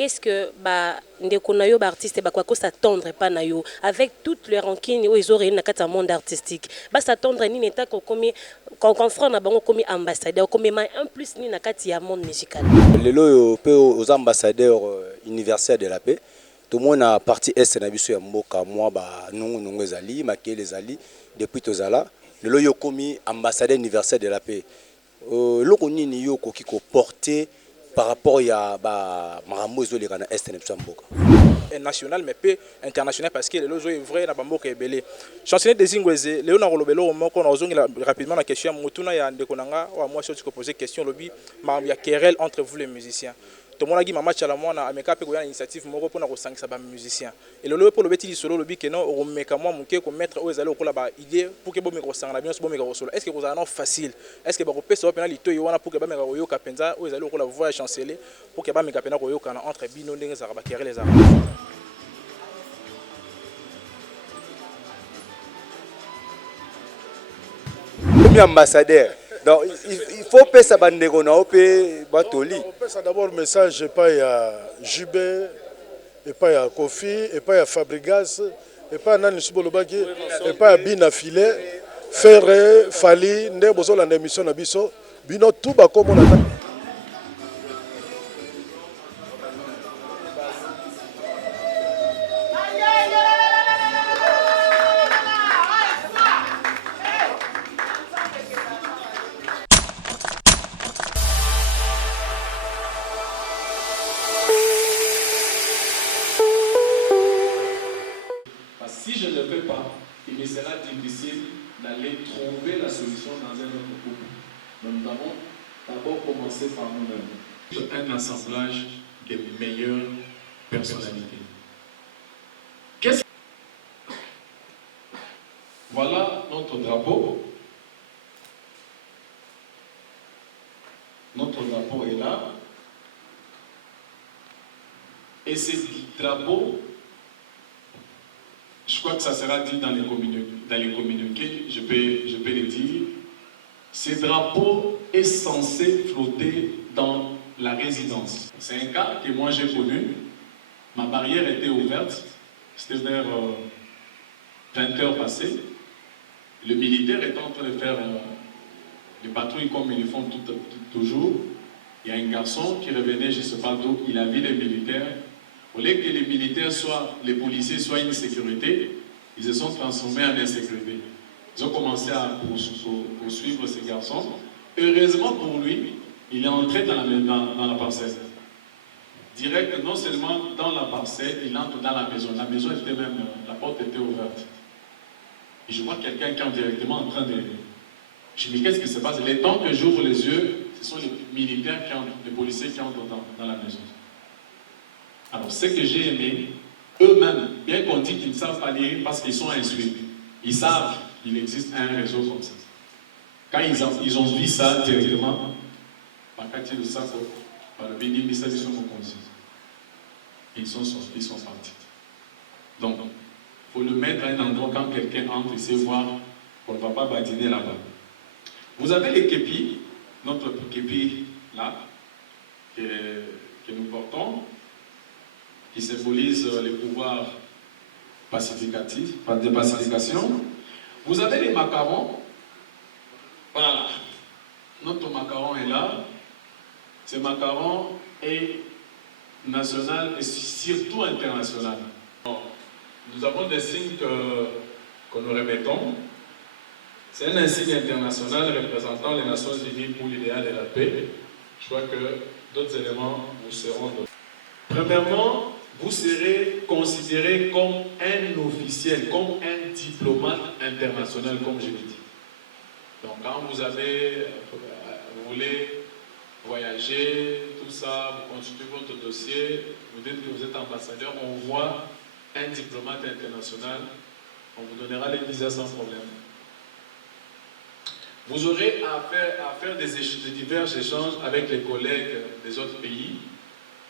qu'est-ce que ndeko na yo ba artiste ba quoi s'attendre pas na yo avec toutes les rancines où ils auraient na monde artistique ba s'attendre ni neta ko comme confront na bango comme ambassadeur comme un plus ni na kati ya monde musical lelo yo pe aux ambassadeurs universels de la paix tout le monde a parti est na biso ya mboka moi ba nungu ezali makele ezali depuis tozala lelo yo komi ambassadeur universel de la paix loko nini yo koki ko porter par rapport ya ba marambo zo lekana est na biso mboka national mais peu international parce que le lozo est vrai na bamboka ebele chancelier Desingweze Léon Rolobelo moko na ozongi rapidement la question mutuna ya ndeko nanga wa moi chose ko poser question lobi ma ya querelle entre vous les musiciens to mona gi mama chala mwana ameka pe ko ya initiative moko pona ko sangisa ba musiciens et le lobe pour le beti solo lobi que non o meka moi muke ko mettre o ezalo ko la ba idée pour que bo meko sangala bien so bo meko solo est-ce que vous avez facile est-ce que ba ko pesa opena lito yo wana pour que ba meko yo kapenza o ezalo ko la voix chancelier pour que ba meka pena ko yo kana entre bino ndenge za ba querelle les artistes. Ambassadeur. Donc il faut payer ça bandego na opé batoli. On paie ça d'abord message pas ya Jubé et pas ya Kofi et pas ya Fabrigas et pas Nani Subolobaki et pas ya Bina Filet Ferré Fali ndé bozo la émission na biso bino tout ba comme on a si je ne peux pas, il me sera difficile d'aller trouver la solution dans un autre couple. Donc nous avons d'abord commencé par nous-mêmes. Un assemblage des meilleures personnalités. Voilà notre drapeau. Notre drapeau est là. Et ce drapeau, je crois que ça sera dit dans les communiqués, je peux le dire. Ce drapeau est censé flotter dans la résidence. C'est un cas que moi j'ai connu. Ma barrière était ouverte. C'était vers 20h passées. Le militaire était en train de faire des patrouilles comme ils le font toujours. Il y a un garçon qui revenait, je ne sais pas d'où, il a vu les militaires. Au lieu que les militaires soient, les policiers soient une sécurité, ils se sont transformés en insécurité. Ils ont commencé à poursuivre ces garçons. Heureusement pour lui, il est entré dans la parcelle. Direct, non seulement dans la parcelle, il entre dans la maison. La maison était même, la porte était ouverte. Et je vois quelqu'un qui est directement en train de... Je me dis, qu'est-ce qui se passe? Les temps que j'ouvre les yeux, ce sont les militaires qui entrent, les policiers qui entrent dans la maison. Alors, ce que j'ai aimé, eux-mêmes, bien qu'on dit qu'ils ne savent pas lire parce qu'ils sont instruits, ils savent qu'il existe un réseau comme ça. Quand ils ont vu ça directement, ils sont sortis, ils sont partis. Donc, il faut le mettre à un endroit quand quelqu'un entre, il sait voir qu'on ne va pas badiner là-bas. Vous avez les képis, notre képi là, que nous portons, qui symbolise les pouvoirs pacificatifs, de pacification. Vous avez les macarons. Voilà. Notre macaron est là. Ce macaron est national et surtout international. Nous avons des signes que nous remettons. C'est un insigne international représentant les Nations Unies pour l'idéal de la paix. Je crois que d'autres éléments vous seront donnés. Premièrement, vous serez considéré comme un officiel, comme un diplomate international, comme je l'ai dit. Donc quand vous voulez voyager, tout ça, vous consultez votre dossier, vous dites que vous êtes ambassadeur, on voit un diplomate international, on vous donnera les visas sans problème. Vous aurez à faire de divers échanges avec les collègues des autres pays.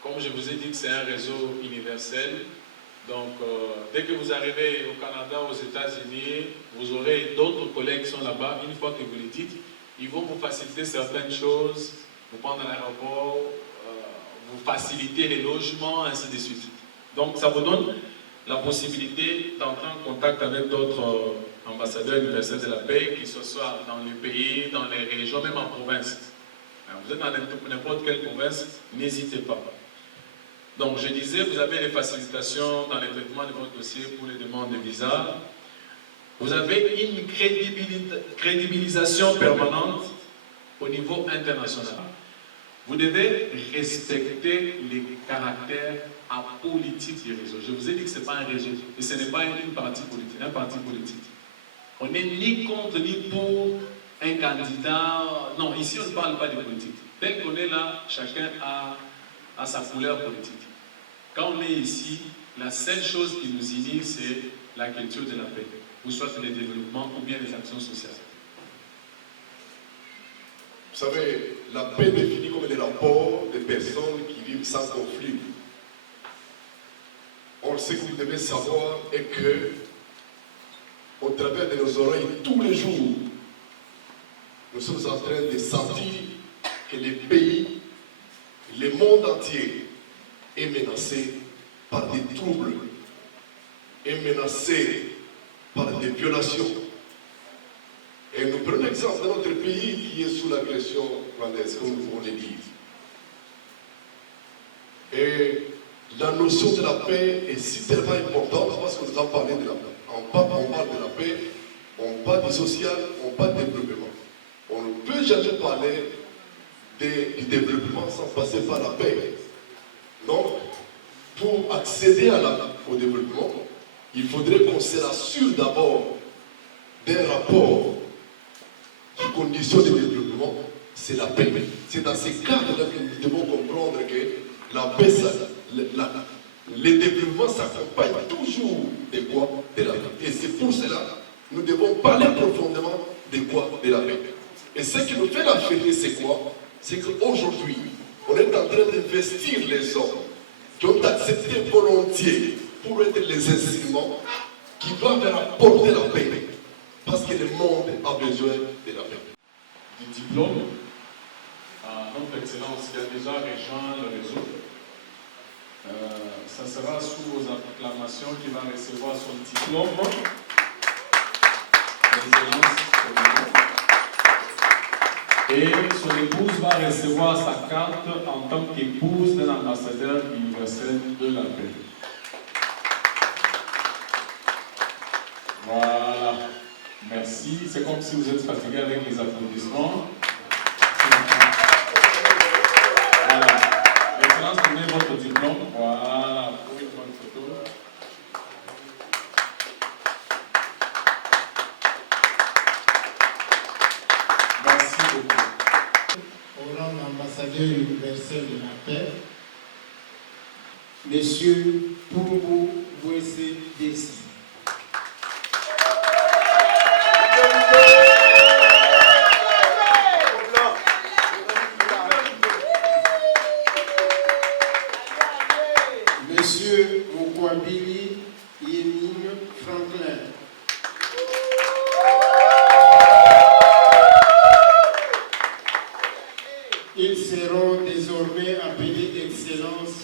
Comme je vous ai dit que c'est un réseau universel, donc dès que vous arrivez au Canada, aux États-Unis, vous aurez d'autres collègues qui sont là-bas. Une fois que vous les dites, ils vont vous faciliter certaines choses, vous prendre à l'aéroport, vous faciliter les logements, ainsi de suite. Donc ça vous donne la possibilité d'entrer en contact avec d'autres ambassadeurs universels de la paix, que ce soit dans les pays, dans les régions, même en province. Vous êtes dans n'importe quelle province, n'hésitez pas. Donc je disais, vous avez les facilitations dans les traitements de votre dossier pour les demandes de visa. Vous avez une crédibilisation permanente au niveau international. Vous devez respecter les caractères apolitiques du réseau. Je vous ai dit que ce n'est pas un réseau, et ce n'est pas une partie politique, un parti politique. On n'est ni contre ni pour un candidat. Non, ici on ne parle pas de politique. Tel qu'on est là, chacun a sa couleur politique. Quand on est ici, la seule chose qui nous unit, c'est la culture de la paix, ou soit le développement ou bien les actions sociales. Vous savez, la paix définit comme les rapports des personnes qui vivent sans conflit. Or, ce que vous devez savoir est que, au travers de nos oreilles, tous les jours, nous sommes en train de sentir que les pays, le monde entier est menacé par des troubles, est menacé par des violations. Et nous prenons l'exemple de notre pays qui est sous l'agression rwandaise, comme vous pouvez le dire. Et la notion de la paix est si tellement importante parce que nous avons parlé de la paix. On parle de la paix, on parle du social, on parle du développement. On ne peut jamais parler du développement sans passer par la paix. Donc, pour accéder au développement, il faudrait qu'on se rassure d'abord d'un rapport qui conditionne le développement, c'est la paix. C'est dans ces cadres-là que nous devons comprendre que la paix, le développement s'accompagne toujours de quoi? De la paix. Et c'est pour cela que nous devons parler profondément de quoi? De la paix. Et ce qui nous fait la fierté, c'est quoi? C'est qu'aujourd'hui, on est en train d'investir les hommes qui ont accepté volontiers pour être les instruments qui doivent apporter la paix. Parce que le monde a besoin de la paix. Du diplôme, notre Excellence qui a déjà rejoint le réseau, ça sera sous vos acclamations qu'il va recevoir son diplôme. Et son épouse va recevoir sa carte en tant qu'épouse d'un ambassadeur universel de la paix. Voilà. Merci. C'est comme si vous êtes fatigué avec les applaudissements. Voilà. Excellence, prenez votre diplôme. Voilà. Pour une bonne photo. Merci beaucoup. Au rang d'ambassadeur universel de la paix, Monsieur Pumbu Bwese Desi. Monsieur Mokwabili Yemine Franklin. Ils seront désormais appelés Excellence,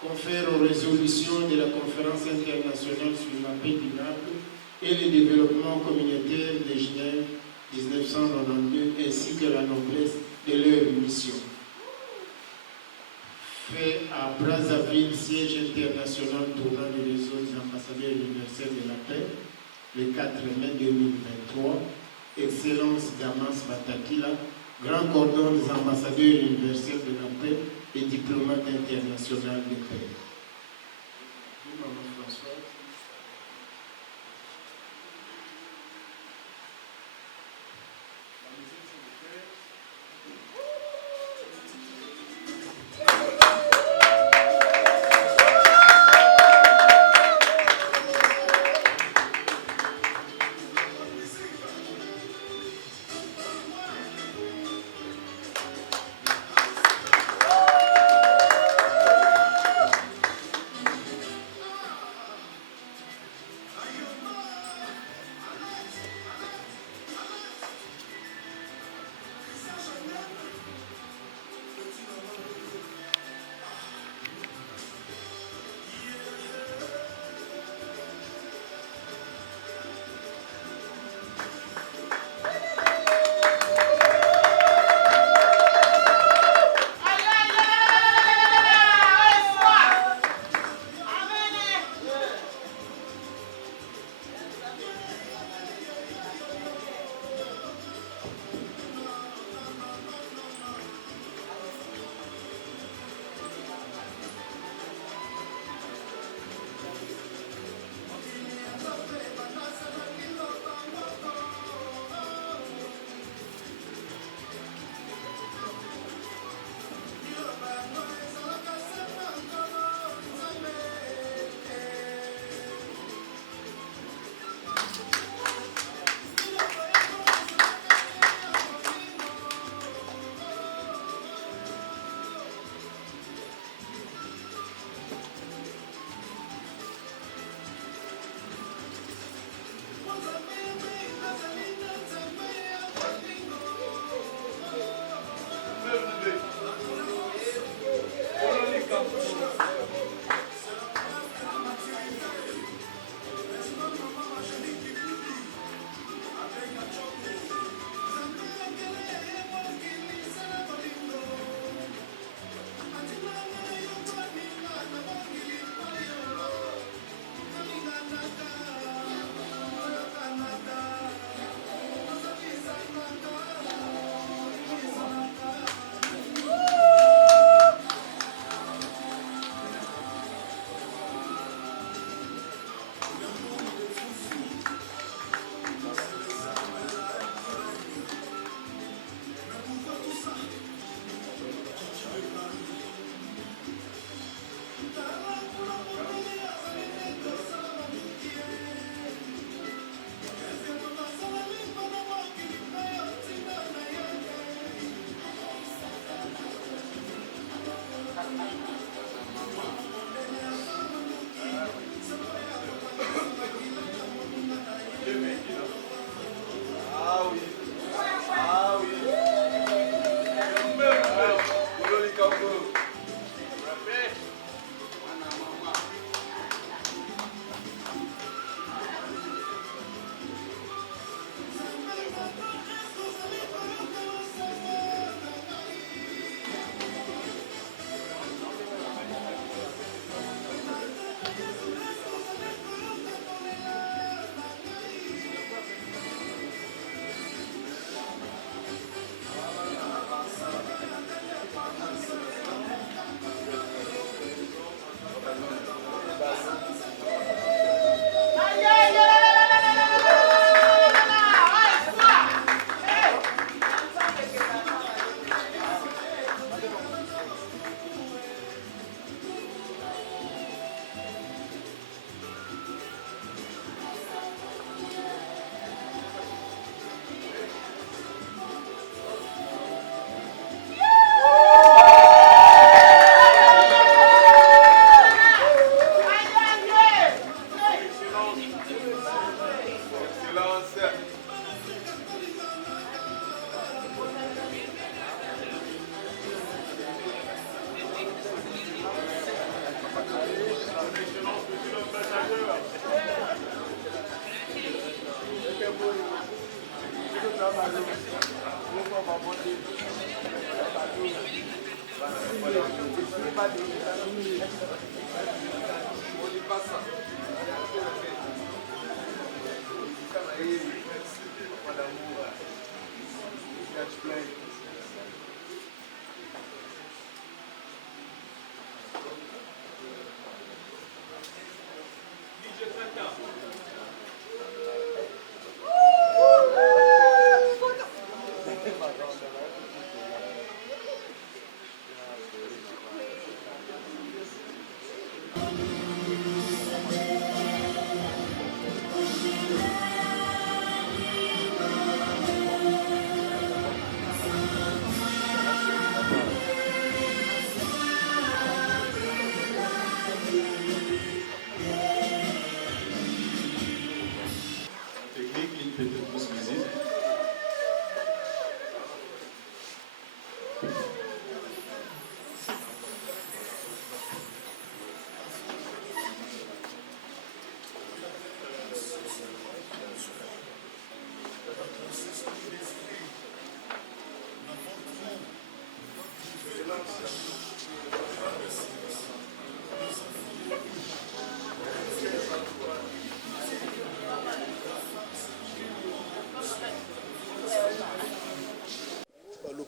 confère aux résolutions de la Conférence internationale sur la paix durable et le développement communautaire de Genève 1992 ainsi que la noblesse de leur mission. Fait à Brazzaville, siège international tournant du réseau des ambassadeurs universels de la paix, le 4 mai 2023, Excellence Damas Batakila, grand cordon des ambassadeurs universels de la paix et diplomate international de paix. Maman François.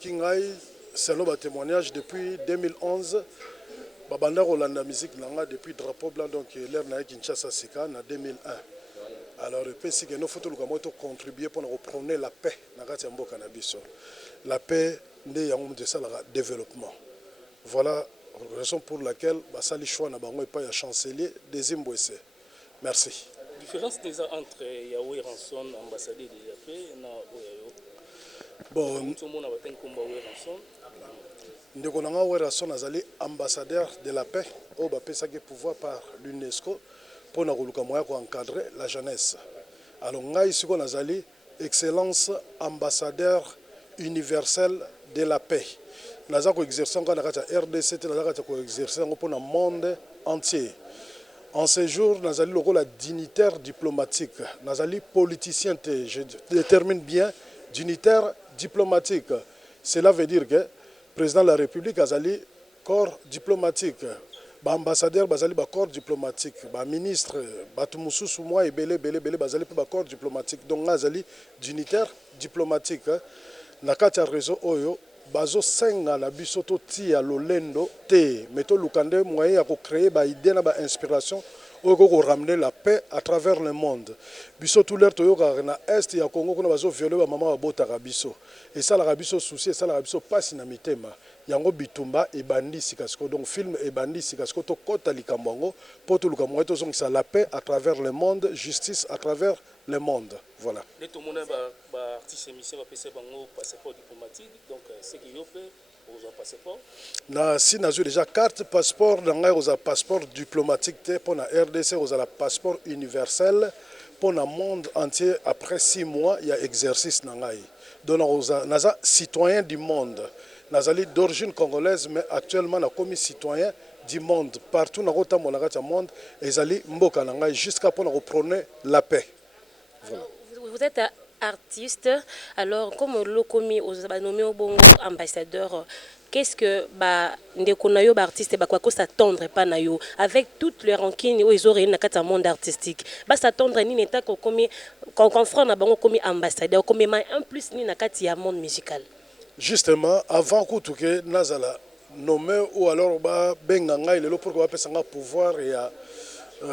Kingai, selon ma témoignage, depuis 2011, Babanda Rolanda musique nanga depuis drapeau blanc donc l'air na Kinshasa Sika en 2001. Alors le PC que nous faut tout contribuer pour reprendre la paix na kati ya mboka na biso. La paix nde yango de ça le développement. Voilà la raison pour laquelle basali choix na bango pas ya chancelier des Zimbabwe. Merci. Différence déjà entre Yahweh Ranson ambassadeur de la paix na Oyayo. Bon, ndeko nanga Ranson azali ambassadeur de la paix au bapesaki pouvoir par l'UNESCO pour na koluka moya ko encadrer la jeunesse. Alors ngai siko nazali excellence ambassadeur universel de la paix. Naza ko exercer ngana kata RDC naza kata ko exercer pour na monde entier. En ce jour, nazali lokola dignitaire diplomatique, nazali politicien te, je détermine bien dignitaire diplomatique. Cela veut dire que le président de la République azali corps diplomatique, ba ambassadeur bazali ba corps diplomatique, ba ministre batumususu moi et belé bazali ba corps diplomatique. Donc nazali dignitaire diplomatique. Na kati ya réseau oyo bazo senga na biso to tia lolendo te meto lukande moyen ya ko créer ba idée na ba inspiration oyo ko ramener la paix à travers le monde. Biso tout l'air toyoka na est ya Congo kuna bazo violer ba mama ba botaka biso. Et ça la biso souci, ça la biso passe na mitema. Yango bitumba e bandi sikasko donc film e bandi sikasko to kota likambango pour tout lukambo to zong ça la paix à travers le monde, justice à travers le monde. Voilà. Les tout le monde ba artiste émission va passer bango passeport diplomatique donc ce qui yo fait aux passeport. Na si nazo déjà carte passeport dans aux passeport diplomatique te pour la RDC aux la passeport universel pour le monde entier après 6 mois il y a exercice nangai. Donc naza citoyen du monde. Nazali d'origine congolaise mais actuellement na commis citoyen du monde partout na rota monagata monde ezali mboka nangai jusqu'à pour reprendre la paix. Voilà. Vous êtes artiste, alors comme le commis aux nommé au bon ambassadeur, qu'est-ce que ndeko na yo ba artiste ba quoi s'attendre pas na yo avec toutes les rancines où ils auraient na kata monde artistique ba s'attendre ni neta ko commis confront na bango commis ambassadeur comme un plus ni na kati ya monde musical. Justement avant que que nazala nommé ou alors ba benganga il est pour que ba pesanga pouvoir et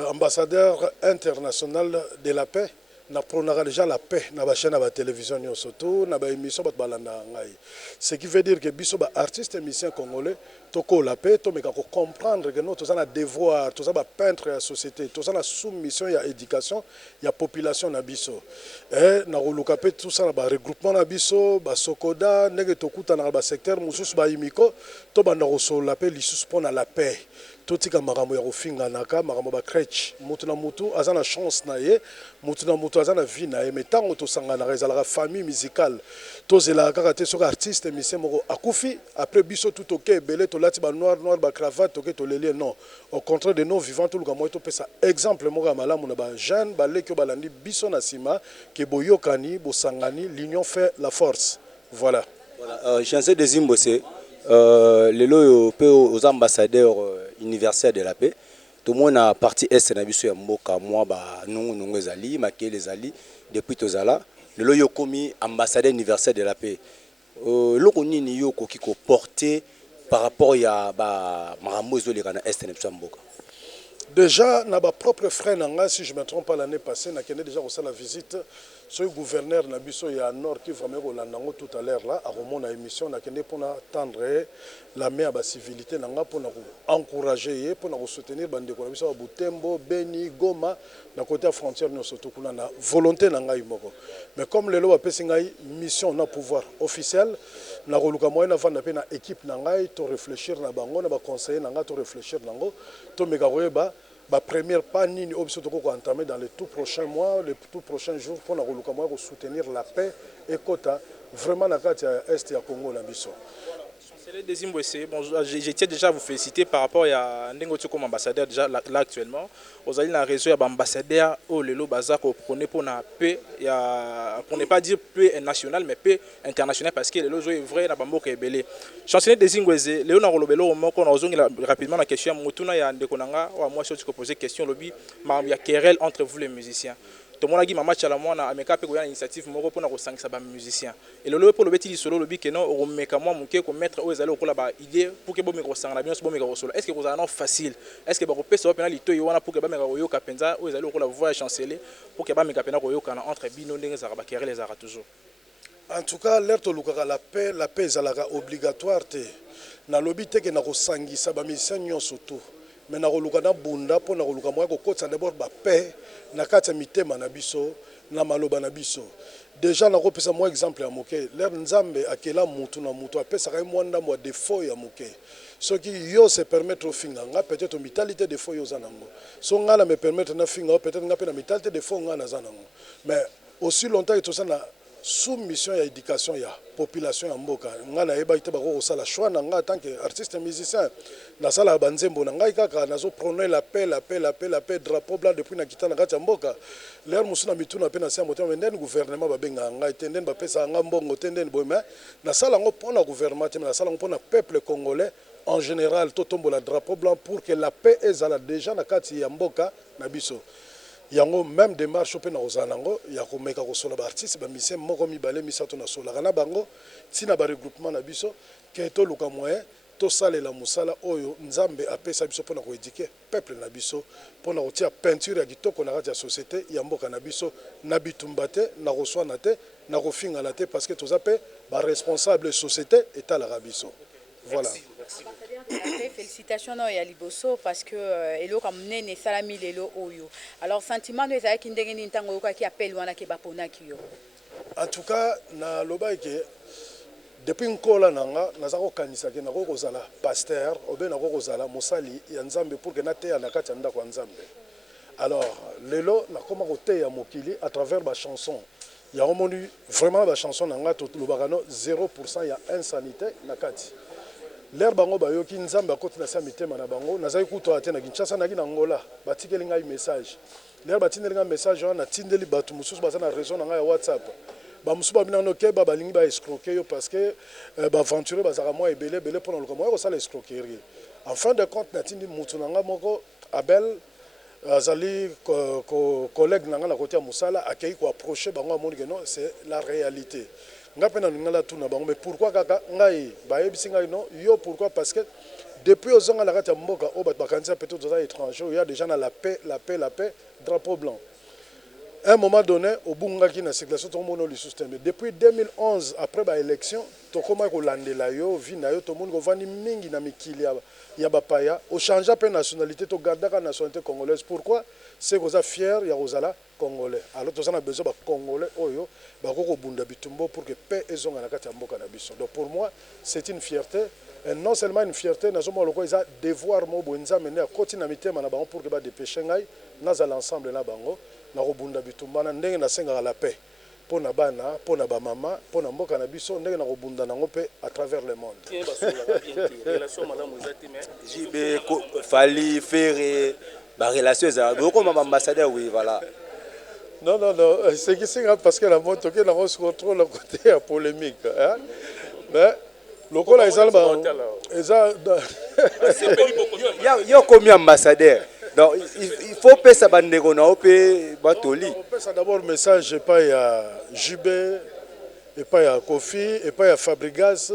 ambassadeur international de la paix. Na pronara déjà la paix na ba chaîne na ba télévision yo surtout na ba émission ba balanda ngai ce qui veut dire que biso ba artiste musicien congolais toko la paix to meka ko comprendre que nous tous on a devoir tous ba peintre la société tous on a soumission ya éducation ya population na biso et na roluka pe tout ça na ba regroupement na biso ba sokoda ndenge tokuta na ba secteur mususu ba imiko to ba na ko la paix lisusu pona la paix totika makambo ya kofinganaka makambo ba crèche mutu na mutu aza na chance na ye mutu na mutu aza na vie na ye mais ntango tosanganaka ezalaka famille musicale tozelaka kaka te soki artiste mise moko akufi après biso tu toke ebele tolati banoir noir bacravate toke tolelie non au contraire de non vivant toluka moye topesa exemple moko ya malamu na bajeune baleki oyo balandi biso na nsima ke boyokani bosangani l'union fait la force voilà. Chancel de Zimbose, lelo pe aux ambassadeurs universels de la paix. Tout le monde a parti est na biso ya mboka moi ba nungu ezali makele ezali depuis tozala lelo yo komi ambassadeur universel de la paix. Loko nini yo koki ko porter par rapport ya ba marambo ezoleka na est na biso mboka. Déjà, na ba propre frère nanga, si je ne me trompe pas l'année passée, na kende déjà reçu la visite. Ce gouverneur na biso ya Nord qui vraiment Rolandango tout à l'heure là, à Romon na émission na kende pour tendre la main à la civilité nanga pour encourager pour soutenir bande ko na biso Butembo, Beni, Goma na côté frontière no surtout kuna na volonté nanga imoko. Mais comme le lo a pesi ngai mission na pouvoir officiel na koluka moyen na vanda pe na équipe nanga to réfléchir na bango na ba conseiller nanga to réfléchir nango to meka koyeba la première pas nini obsotoko entamé dans les tout prochains mois, les tout prochains jours pour nous soutenir la paix et quota vraiment la carte est à Congo la biso. Bon, je tiens déjà à vous féliciter par rapport à Ndengoto comme ambassadeur déjà là actuellement. Vous allez dans réseau ambassadeur au Lelo Bazar pour la paix, pour ne pas dire paix nationale mais paix internationale parce que le Lelo est vrai na bambo kebele. Chancelier des Ingweze, Léon Rolobelo au moko na rapidement la question mutuna ya ndekonanga wa moi je poser question lobby il y a querelle entre vous les musiciens. Tout le monde a dit que match à la moine a une initiative pour les musiciens. Et le pour le petit solo le bic non au mécamo manqué comme mettre aux allées au collab idée pour que bon micro sang la bien bon micro solo. Est-ce que vous avez un facile? Est-ce que vous pouvez se penaliser toi y pour que bon micro yo capenza aux allées au collab voix chanceler pour que bon micro penako yo kana entre bino ndenge za bakere les ara toujours. En tout cas l'air to lukaka la paix ezalaka obligatoire te. Na lobby te que na ko sangisa ba musiciens nyonso tout. Mais na koluka na bunda po na koluka moya ko kotsa d'abord ba paix na kati ya mitema na biso na maloba na biso. Déjà na ko pesa moi exemple ya moke l'air nzambe akela mutu na mutu apesa ka mwanda mwa défaut ya moke. Ce qui yo se permettre finga nga peut-être mitalité défaut yo zanango. So nga na me permettre na finga peut-être nga pe na mitalité défaut nga na zanango. Mais aussi longtemps que tout ça na soumission à l'éducation ya population ya mboka nga na yeba ite bako sala choix na nga en tant que artiste musicien na sala banzembo na ngai kaka nazo prôner la paix drapeau blanc depuis na kitana kati ya mboka l'air musuna mituna pe na sia motema ndeni gouvernement ba benga ngai tenden ba pesa nga mbongo tenden boyema na sala ngo pona gouvernement te na sala ngo pona peuple congolais en général to tombo la drapeau blanc pour que la paix ezala déjà na kati ya mboka na biso. Yango même démarche pe na ozanango ya ko meka ko sola ba artiste ba misem moko mibale misato na sola kana bango tina ba regroupement na biso ke to luka moyen to salela musala oyo nzambe apesa biso pona ko éduquer peuple na biso pona ko tia peinture ya kitoko na kati ya société ya mboka na biso na bitumba te na koswana te na kofinga na te parce que toza pe ba responsable société eta la biso. Voilà. Félicitations à Liboso parce que elo comme nene salami lelo oyo. Alors sentiment de ça qui ndenge ni ntango ko ki appelle wana ke bapona ki yo. En tout cas na loba ke depuis nkola nanga nazako kanisa ke nako kozala pasteur obe nako kozala mosali ya nzambe pour que na te na kati ndako ya nzambe. Alors lelo na koma ko te ya mokili à travers ba chanson. Il y a vraiment ba chanson nanga to lobakano 0% ya insanité na kati. L'air bango bayoki nzambe akoti na sa mitema na bango nazali kutoa te na Kinshasa na Angola batikeli ngai message l'air batindeli ngai message wana tindeli batu mususu baza na raison na ngai ya WhatsApp ba mususu babina no ke ba balingi ba escroquer yo parce que ba aventurer bazaka moi ebele pona lokamo ko sala escroquerie en fin de compte na tindi mutu na ngai moko Abel azali collègue na ngai na côté ya musala akei ko approcher bango amoni que non c'est la réalité. Mais pourquoi yo pourquoi parce que depuis aux ans à la rate mboka au bat bakanza peut-être aux étrangers il y a déjà la paix drapeau blanc À un moment donné, au Bunga qui na circulation, tout le monde le soutient. Depuis 2011, après l'élection, tout le monde a vu tout le monde a vu mingi na mikili ya bapaya. Au change de nationalité, tout garde la nationalité congolaise. Pourquoi? C'est que vous êtes fiers, il y a Rosala congolais. Alors, nous avons besoin de congolais, pour que paix et zone donc pour moi, c'est une fierté. Et non seulement une fierté, nous avons le devoir mener à continuité pour que dépêcher l'ensemble de na robunda bitumba na ndenge na senga la paix pour na bana pour na ba mama pour na mboka na biso ndenge na robunda nango pe à travers le monde JB Fali Ferré ba relation za beaucoup ma ambassadeur oui voilà non c'est qui c'est parce que la moto que na se contrôle le côté à polémique hein mais lokola ezalba eza yo comme ambassadeur. Donc, il faut que ça bande batoli. On peut d'abord message pas à Jubé, et pas à Kofi, et pas à Fabrigas,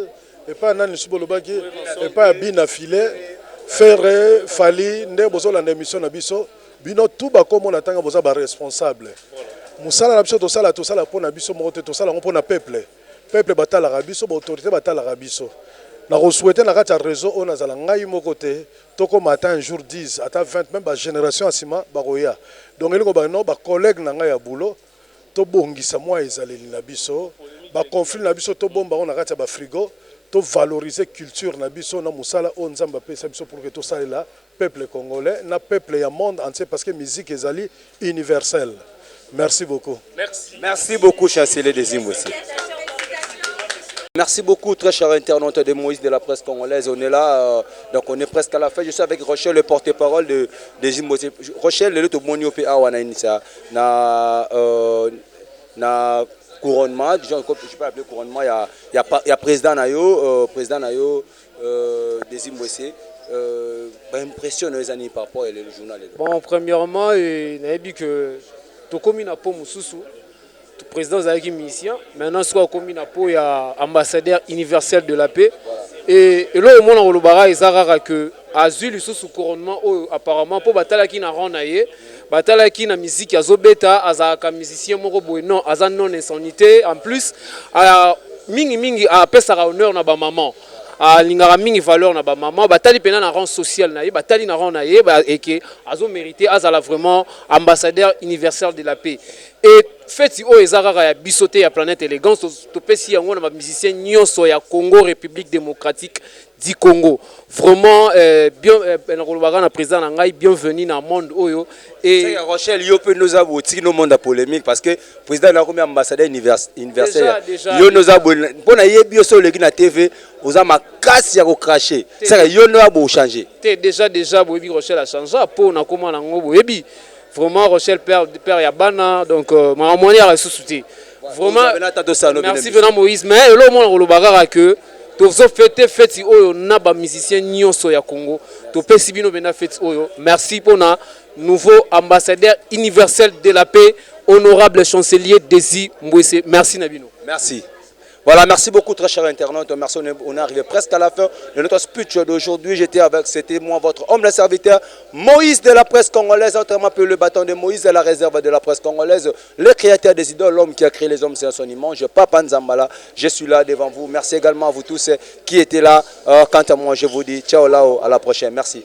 et pas à Nani Subolobaki, et pas à Bina Filet, Ferré, Fali, Ndebozo la émission Nabiso, Bino tout bas comme on attend que vous êtes responsable. Moussala Nabiso, tout ça la pour Nabiso, tout ça la pour na peuple. Peuple batala Rabiso, autorité batala Rabiso. Na souhaité na kati réseau on azala ngai moko te toko matin un jour 10 ata 20 même ba génération asima baroya donc elingo ba no ba collègue na ngai ya boulot to bongisa moi ezaleli na biso ba conflit na biso to bomba on na kati ba frigo to valoriser culture na biso na musala on nzamba pesa biso pour que to salela peuple congolais na peuple ya monde entier parce que musique ezali universelle. Merci beaucoup. Merci beaucoup chancelier des Zimbabwe. Merci beaucoup, très cher internaute de Moïse de la presse congolaise. On est là, donc on est presque à la fin. Je suis avec Rochelle, le porte-parole de Zimbabwe. Rochelle, le monio pe awana inisa na couronnement. Je peux appeler couronnement. Il y a président nayo de Zimbabwe. Impressionne les années par rapport au journal. Bon, premièrement, il a dit que tout comme il n'a pas Moussousou. Le président Zaki Mission, maintenant soit comme il y a ambassadeur universel de la paix. Et là, au moment où le bara est rare que Azul sous couronnement apparemment pour batala qui n'a rendu batala qui n'a musique à Zobeta, azaka musicien moko non, azan non insanité en plus mingi a pesa honneur na ba maman. Lingara mingi valeur na ba maman batali pena na rang social na ye batali na rang na ye et que azo mérité azala vraiment ambassadeur universel de la paix. Et fait o ezarara ya bisoté ya planète élégance to pesi yango na ba musicien nyonso ya Congo République démocratique du Congo. Vraiment bien na président na ngai bienvenue na monde oyo et Rochelle yo peut nous avoir no monde à polémique parce que président na comme ambassadeur universel yo nous a pona yebi so le na TV oza makasi ya ko cracher ça yo no abo changer déjà boyebi Rochelle a changé pour na comment na ngo boyebi vraiment Rochelle père Yabana donc ma moyen à sous-souter vraiment merci venant Moïse mais le monde le bagara que tous fêter oyo na ba musicien nyonso ya Congo to pesi bino bena fête oyo merci pour na nouveau ambassadeur universel de la paix honorable chancelier Désir Mbwese merci Nabino merci. Voilà, merci beaucoup très chers internautes. Merci, on est arrivé presque à la fin de notre speech d'aujourd'hui. C'était moi, votre homme, le serviteur, Moïse de la presse congolaise, autrement appelé le bâton de Moïse de la réserve de la presse congolaise, le créateur des idoles, l'homme qui a créé les hommes, c'est son image. Papa Nzambala, je suis là devant vous. Merci également à vous tous qui étaient là. Quant à moi, je vous dis ciao là, à la prochaine. Merci.